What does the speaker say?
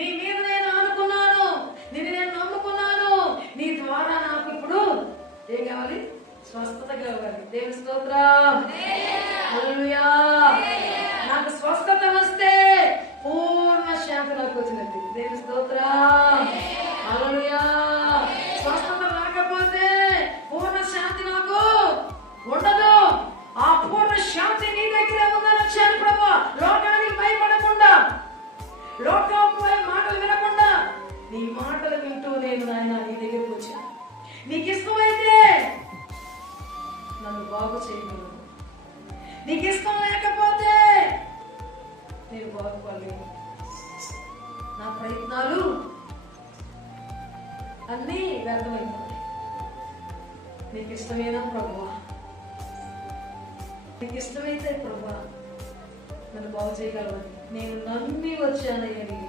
నీ మీద నేను ఆనుకున్నాను నిన్ను నేను నమ్ముకున్నాను. నీ ద్వారా నాకు ఇప్పుడు ఏం కావాలి? స్వస్థత కావాలి. దేవుని స్తోత్రం. నాకు స్వస్థత వస్తే పూర్ణ శాంతి నాకు వచ్చినట్టు. దేవుని స్తోత్రం. స్వస్థత రాకపోతే పూర్ణ శాంతి నాకు ఉండదు. ఆ పూర్ణ శాంతి నీ దగ్గరే ఉందని వచ్చాను ప్రభు లోకానికి భయపడకుండా లోకం మాటలు వింటూ నేను నాయన నీ దగ్గరకు వచ్చాను నీకు ఇష్టమైతే నన్ను బాగు చేయగలను. నీకు ఇష్టం లేకపోతే నేను బాగుపడలేను. నా ప్రయత్నాలు అన్నీ వ్యర్థమైపోతాయి. నీకు ఇష్టమేనా ప్రభు నీకు ఇష్టమైతే ప్రభు నన్ను బాగు చేయగలవని. నేను నమ్మి వచ్చాను నీ